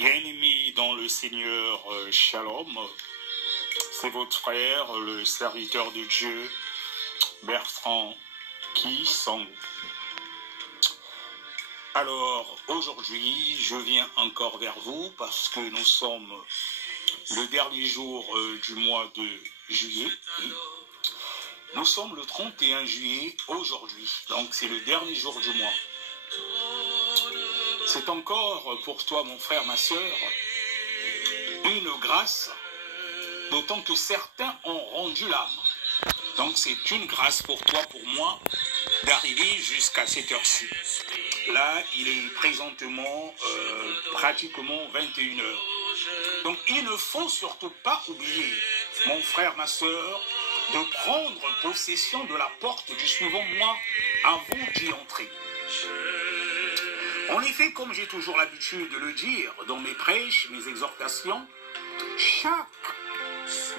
Bien-aimés dans le Seigneur, Shalom, c'est votre frère, le serviteur de Dieu, Bertrand Ki-Song. Alors, aujourd'hui, je viens encore vers vous parce que nous sommes le dernier jour du mois de juillet. Nous sommes le 31 juillet aujourd'hui, donc c'est le dernier jour du mois. C'est encore pour toi, mon frère, ma soeur, une grâce, d'autant que certains ont rendu l'âme. Donc c'est une grâce pour toi, pour moi, d'arriver jusqu'à cette heure-ci. Là, il est présentement pratiquement 21h. Donc il ne faut surtout pas oublier, mon frère, ma soeur, de prendre possession de la porte du suivant mois avant d'y entrer. En effet, comme j'ai toujours l'habitude de le dire dans mes prêches, mes exhortations,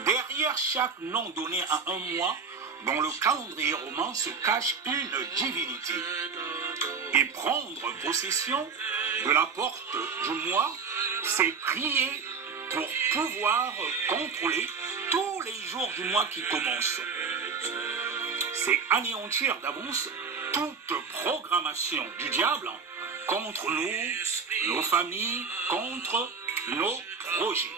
derrière chaque nom donné à un mois, dans le calendrier romain se cache une divinité. Et prendre possession de la porte du mois, c'est prier pour pouvoir contrôler tous les jours du mois qui commencent. C'est anéantir d'avance toute programmation du diable contre nous, nos familles, contre nos projets.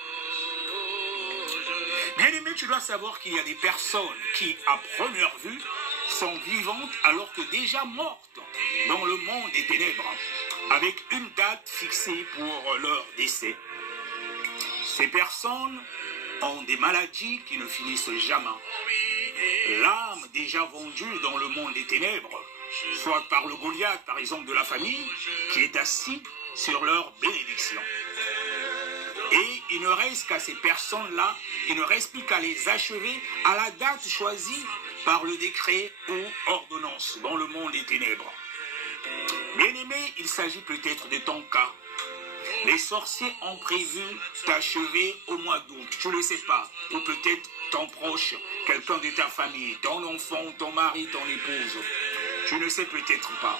Bien-aimé, tu dois savoir qu'il y a des personnes qui, à première vue, sont vivantes alors que déjà mortes dans le monde des ténèbres, avec une date fixée pour leur décès. Ces personnes ont des maladies qui ne finissent jamais. L'âme déjà vendue dans le monde des ténèbres, soit par le Goliath, par exemple, de la famille, qui est assis sur leur bénédiction. Et il ne reste qu'à ces personnes-là, il ne reste plus qu'à les achever à la date choisie par le décret ou ordonnance dans le monde des ténèbres. Bien-aimé, il s'agit peut-être de ton cas. Les sorciers ont prévu t'achever au mois d'août, tu ne le sais pas, ou peut-être ton proche, quelqu'un de ta famille, ton enfant, ton mari, ton épouse. Tu ne sais peut-être pas.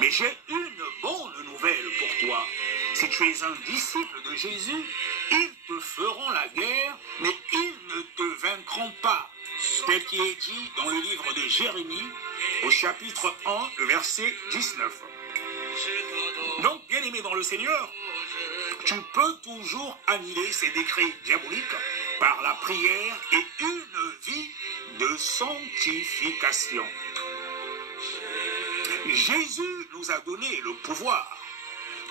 Mais j'ai une bonne nouvelle pour toi. Si tu es un disciple de Jésus, ils te feront la guerre, mais ils ne te vaincront pas. Tel qu'il est dit dans le livre de Jérémie, au chapitre 1, le verset 19. Donc, bien-aimé dans le Seigneur, tu peux toujours annuler ces décrets diaboliques par la prière et une vie de sanctification. Jésus nous a donné le pouvoir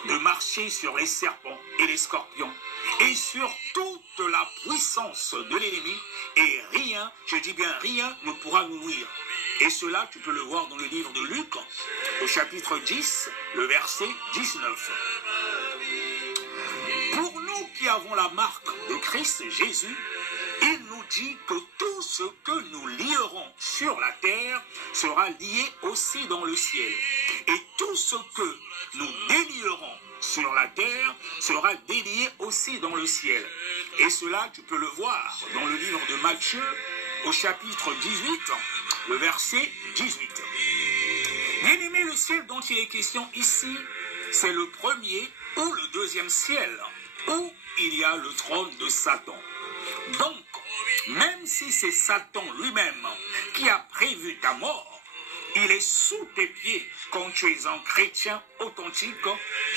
de marcher sur les serpents et les scorpions et sur toute la puissance de l'ennemi, et rien, je dis bien rien, ne pourra nous nuire. Et cela, tu peux le voir dans le livre de Luc, au chapitre 10, le verset 19. Pour nous qui avons la marque de Christ Jésus, il nous dit que tout ce que nous lierons sur la terre sera lié aussi dans le ciel. Et tout ce que nous délierons sur la terre sera délié aussi dans le ciel. Et cela, tu peux le voir dans le livre de Matthieu, au chapitre 18, le verset 18. Bien-aimé, le ciel dont il est question ici, c'est le premier ou le deuxième ciel, où il y a le trône de Satan. Donc, même si c'est Satan lui-même qui a prévu ta mort, il est sous tes pieds quand tu es un chrétien authentique.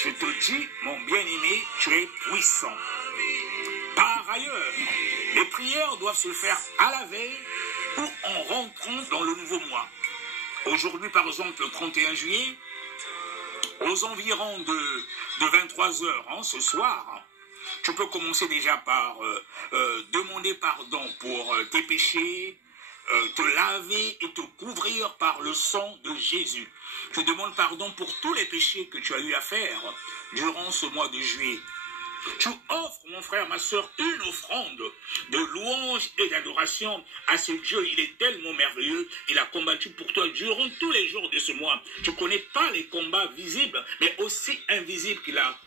Je te dis, mon bien-aimé, tu es puissant. Par ailleurs, les prières doivent se faire à la veille ou en rentrant dans le nouveau mois. Aujourd'hui, par exemple, le 31 juillet, aux environs de 23h ce soir, tu peux commencer déjà par demander pardon pour tes péchés, te laver et te couvrir par le sang de Jésus. Tu demandes pardon pour tous les péchés que tu as eu à faire durant ce mois de juillet. Tu offres, mon frère, ma soeur, une offrande de louange et d'adoration à ce Dieu. Il est tellement merveilleux. Il a combattu pour toi durant tous les jours de ce mois. Tu ne connais pas les combats visibles, mais aussi invisibles qu'il a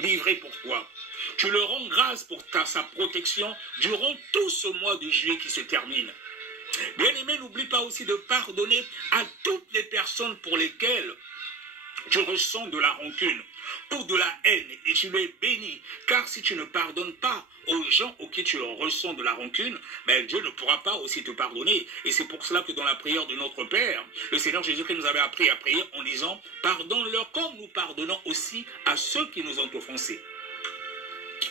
livrés pour toi. Tu le rends grâce pour sa protection durant tout ce mois de juillet qui se termine. Bien-aimé, n'oublie pas aussi de pardonner à toutes les personnes pour lesquelles tu ressens de la rancune ou de la haine et tu es béni. Car si tu ne pardonnes pas aux gens auxquels tu ressens de la rancune, ben Dieu ne pourra pas aussi te pardonner. Et c'est pour cela que dans la prière de notre Père, le Seigneur Jésus-Christ nous avait appris à prier en disant « Pardonne-leur comme nous pardonnons aussi à ceux qui nous ont offensés ».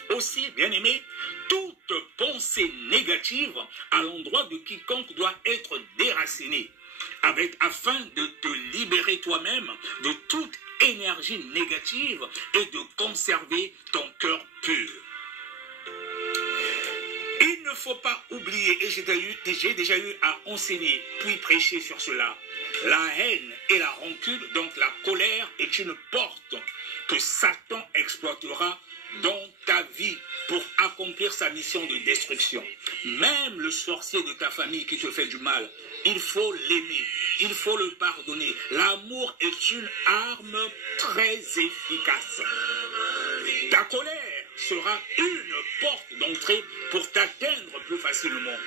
Aussi, bien-aimé, toute pensée négative à l'endroit de quiconque doit être déracinée, afin de te libérer toi-même de toute énergie négative et de conserver ton cœur pur. Il ne faut pas oublier, et j'ai déjà eu à enseigner puis prêcher sur cela, la haine et la rancune, donc la colère, est une porte que Satan exploitera dans ta vie pour accomplir sa mission de destruction. Même le sorcier de ta famille qui te fait du mal, il faut l'aimer, il faut le pardonner. L'amour est une arme très efficace. Ta colère sera une porte d'entrée pour t'atteindre plus facilement,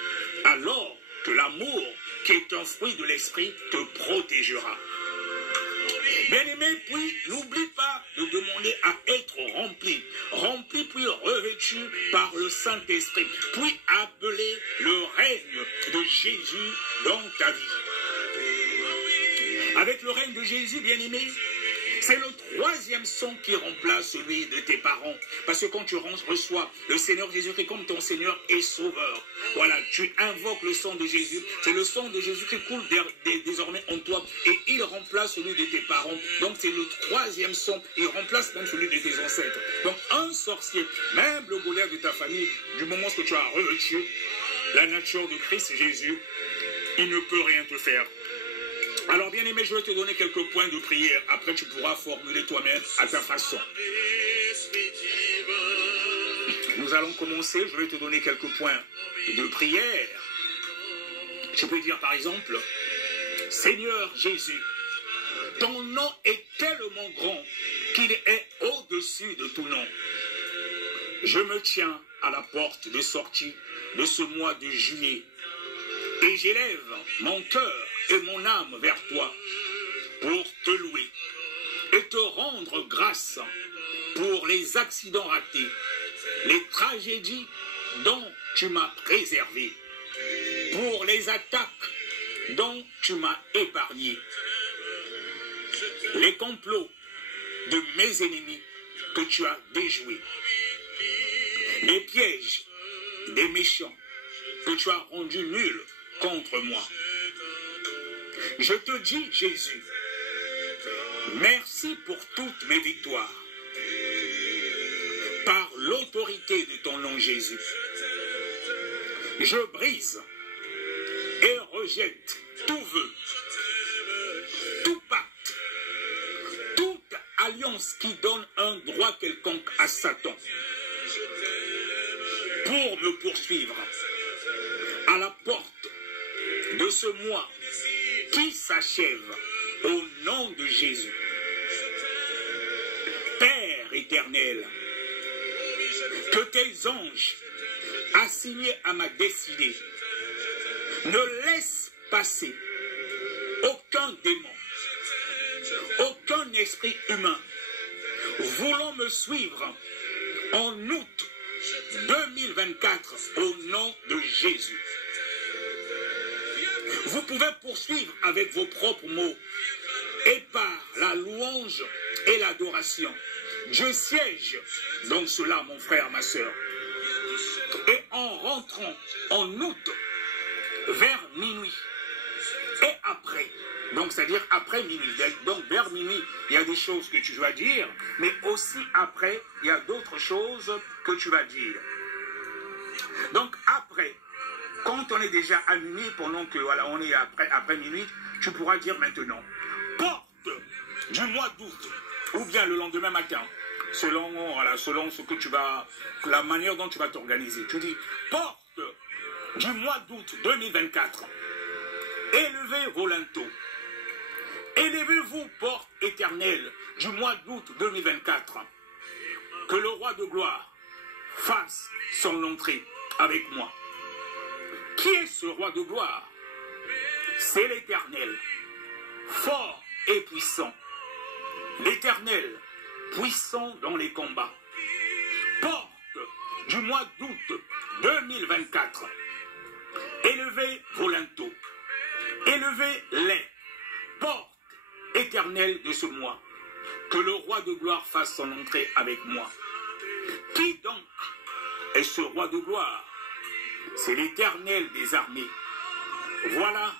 alors que l'amour, qui est un fruit de l'esprit, te protégera. Bien-aimé, puis n'oublie pas de demander à être rempli puis revêtu par le Saint-Esprit, puis appeler le règne de Jésus dans ta vie. Avec le règne de Jésus, bien-aimé, c'est le troisième son qui remplace celui de tes parents. Parce que quand tu reçois le Seigneur Jésus-Christ comme ton Seigneur et Sauveur, voilà, tu invoques le sang de Jésus. C'est le sang de Jésus qui coule désormais en toi et il remplace celui de tes parents. Donc c'est le troisième son. Il remplace même celui de tes ancêtres. Donc un sorcier, même le Goliath de ta famille, du moment que tu as revêtu la nature de Christ Jésus, il ne peut rien te faire. Alors bien aimé, je vais te donner quelques points de prière. Après, tu pourras formuler toi-même à ta façon. Nous allons commencer. Je vais te donner quelques points de prière. Tu peux dire par exemple, Seigneur Jésus, ton nom est tellement grand qu'il est au-dessus de tout nom. Je me tiens à la porte de sortie de ce mois de juillet et j'élève mon cœur et mon âme vers toi pour te louer et te rendre grâce pour les accidents ratés, les tragédies dont tu m'as préservé, pour les attaques dont tu m'as épargné, les complots de mes ennemis que tu as déjoués, les pièges des méchants que tu as rendus nuls contre moi. Je te dis, Jésus, merci pour toutes mes victoires. Par l'autorité de ton nom, Jésus, je brise et rejette tout vœu, tout pacte, toute alliance qui donne un droit quelconque à Satan pour me poursuivre à la porte de ce mois qui s'achève au nom de Jésus. Père éternel, que tes anges assignés à ma destinée ne laissent passer aucun démon, aucun esprit humain voulant me suivre en août 2024 au nom de Jésus. Vous pouvez poursuivre avec vos propres mots et par la louange et l'adoration. Je siège dans cela, mon frère, ma soeur. Et en rentrant en août, vers minuit, et après, donc c'est-à-dire après minuit, donc vers minuit, il y a des choses que tu dois dire, mais aussi après, il y a d'autres choses que tu vas dire. Donc après, quand on est déjà à minuit, pendant que voilà, on est après minuit, tu pourras dire maintenant, porte du mois d'août, ou bien le lendemain matin, selon ce que tu vas, la manière dont tu vas t'organiser. Tu dis, porte du mois d'août 2024, élevez vos linteaux, élevez-vous, porte éternelle du mois d'août 2024, que le roi de gloire fasse son entrée avec moi. Qui est ce roi de gloire? C'est l'Éternel, fort et puissant, l'Éternel, puissant dans les combats, porte du mois d'août 2024, élevez vos linteaux, élevez les portes éternelles de ce mois, que le roi de gloire fasse son entrée avec moi. Qui donc est ce roi de gloire? C'est l'Éternel des armées. Voilà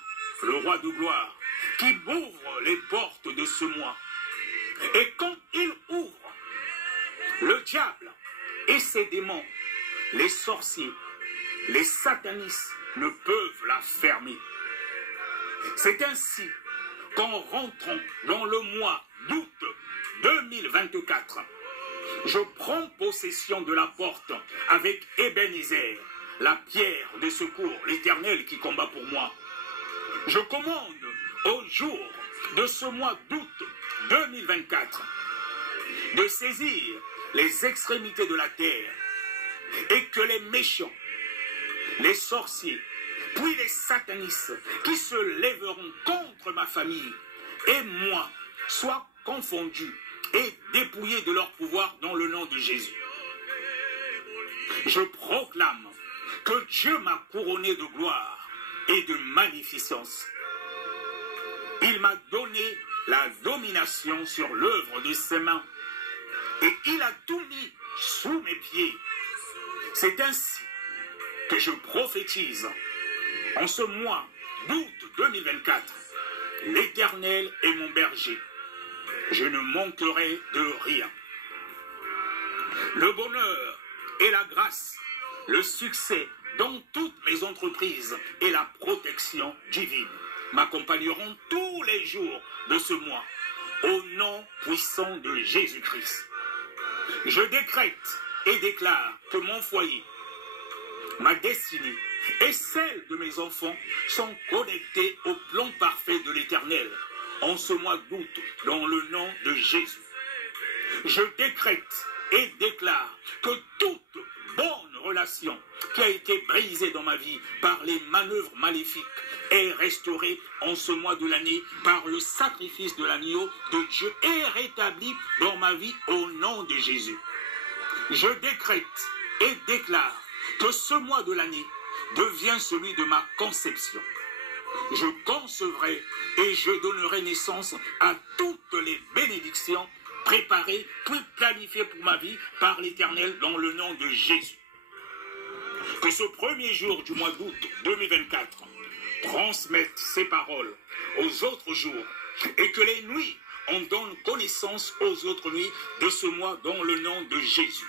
le roi de gloire qui ouvre les portes de ce mois. Et quand il ouvre, le diable et ses démons, les sorciers, les satanistes ne peuvent la fermer. C'est ainsi qu'en rentrant dans le mois d'août 2024, je prends possession de la porte avec Ebenezer, la pierre de secours, l'Éternel qui combat pour moi. Je commande au jour de ce mois d'août 2024 de saisir les extrémités de la terre et que les méchants, les sorciers, puis les satanistes qui se lèveront contre ma famille et moi soient confondus et dépouillés de leur pouvoir dans le nom de Jésus. Je proclame que Dieu m'a couronné de gloire et de magnificence. Il m'a donné la domination sur l'œuvre de ses mains et il a tout mis sous mes pieds. C'est ainsi que je prophétise en ce mois d'août 2024, l'Éternel est mon berger. Je ne manquerai de rien. Le bonheur et la grâce, le succès dans toutes mes entreprises et la protection divine m'accompagneront tous les jours de ce mois, au nom puissant de Jésus-Christ. Je décrète et déclare que mon foyer, ma destinée et celle de mes enfants sont connectés au plan parfait de l'Éternel en ce mois d'août, dans le nom de Jésus. Je décrète et déclare que toute bonne relation qui a été brisée dans ma vie par les manœuvres maléfiques est restaurée en ce mois de l'année par le sacrifice de l'agneau de Dieu et rétablie dans ma vie au nom de Jésus. Je décrète et déclare que ce mois de l'année devient celui de ma conception. Je concevrai et je donnerai naissance à toutes les bénédictions préparées puis planifiées pour ma vie par l'Éternel dans le nom de Jésus. Que ce premier jour du mois d'août 2024 transmette ces paroles aux autres jours et que les nuits en donnent connaissance aux autres nuits de ce mois dans le nom de Jésus.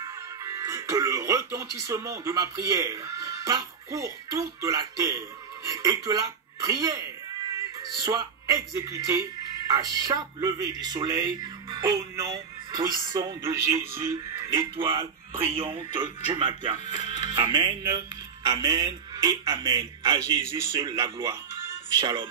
Que le retentissement de ma prière parcourt toute la terre et que la prière soit exécutée à chaque lever du soleil au nom puissant de Jésus, l'étoile brillante du matin. Amen, amen et amen. À Jésus seul la gloire. Shalom.